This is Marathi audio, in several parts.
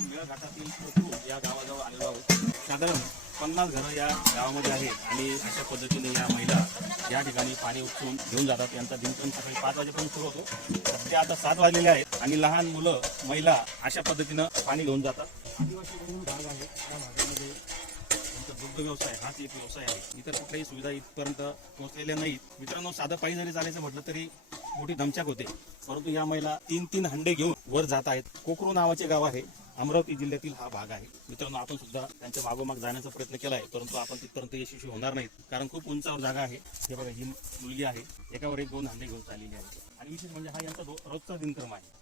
मेळघाटातील कोकरू या गावाजवळ आलेलो आहोत. साधारण पन्नास घरं या गावामध्ये आहेत आणि अशा पद्धतीने या महिला या ठिकाणी पाणी उपसून घेऊन जातात. यांचा दिनक्रम सकाळी पाच वाजेपर्यंत सुरू होतो. सध्या आता सात वाजलेले आहेत आणि लहान मुलं महिला अशा पद्धतीनं पाणी घेऊन जातात. आदिवासी बहुल भाग आहे. या भागामध्ये दुग्ध व्यवसाय हाच एक व्यवसाय आहे. इतर कुठल्याही सुविधा इथपर्यंत पोहोचलेल्या नाहीत. मित्रांनो साधं पायी जरी चालायचं म्हटलं तरी मोठी धमचाक होते. परंतु या महिला तीन तीन हंडे घेऊन वर जात आहेत. कोकरू नावाचे गाव आहे. अमरावती जिल्ह्यातील हा भाग आहे. मित्रांनो आपण सुद्धा त्यांच्या मागोमाग जाण्याचा प्रयत्न केला आहे परंतु आपण तिथपर्यंत यशस्वी होणार नाहीत कारण खूप उंचावर जागा आहे. हे बघा ही मुलगी आहे. एकावर एक दोन हंडे घेऊन चाललेली आहे. आणि विशेष म्हणजे हा यांचा रोजचा दिनक्रम आहे.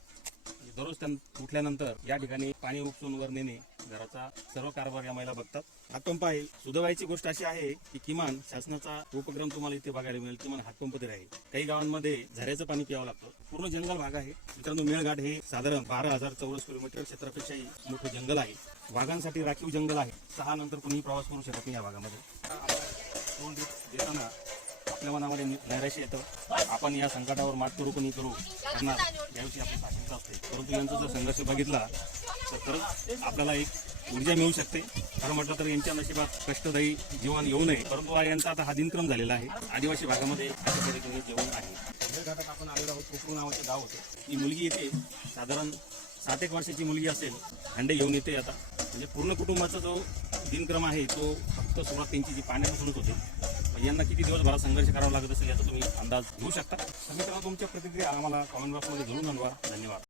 म्हणजे दररोज त्यां उठल्यानंतर या ठिकाणी पाणी उपसून वर नेणे घराचा सर्व कारभार या महिला बघतात. हातपंप आहे. सुधवायची गोष्ट अशी आहे की किमान शासनाचा उपक्रम तुम्हाला इथे बघायला मिळेल. किमान हातपंप तरी आहे. काही गावांमध्ये झऱ्याचं पाणी प्यावं लागतं. पूर्ण जंगल भाग आहे. मित्रांनो मेळघाट हे साधारण बारा हजार चौरस किलोमीटर क्षेत्रापेक्षाही मोठं जंगल आहे. वाघांसाठी राखीव जंगल आहे. सहा नंतर कुणीही प्रवास करू शकत नाही या भागामध्ये देताना आपल्या मनामध्ये नैराश्य येतं. आपण या संकटावर मात करू कोणी करू करणार याविषयी आपली साक्षरता असते. परंतु यांचा जर संघर्ष बघितला तर खरंच आपल्याला एक ऊर्जा मिळू शकते. खरं म्हटलं तर यांच्या नशिबात कष्टदायी जीवन येऊ नये. परंतु यांचा आता हा दिनक्रम झालेला आहे. आदिवासी भागामध्ये अशा पद्धतीने जेवण आहे. घाटात आपण आलेलो आहोत. कोकरू नावाचे गाव होते. ही मुलगी येते साधारण सात एक वर्षाची मुलगी असेल. हंडे घेऊन येते आता. म्हणजे पूर्ण कुटुंबाचा जो दिनक्रम आहे तो फक्त सुरुवात त्यांची जी पाण्यापासूनच होते. यांना किती दिवसभरात संघर्ष करावा लागत असेल याचा तुम्ही अंदाज घेऊ शकता. तर मित्रांनो तुमच्या प्रतिक्रिया आम्हाला कॉमेंट बॉक्समध्ये जरूर नोंदवा. धन्यवाद.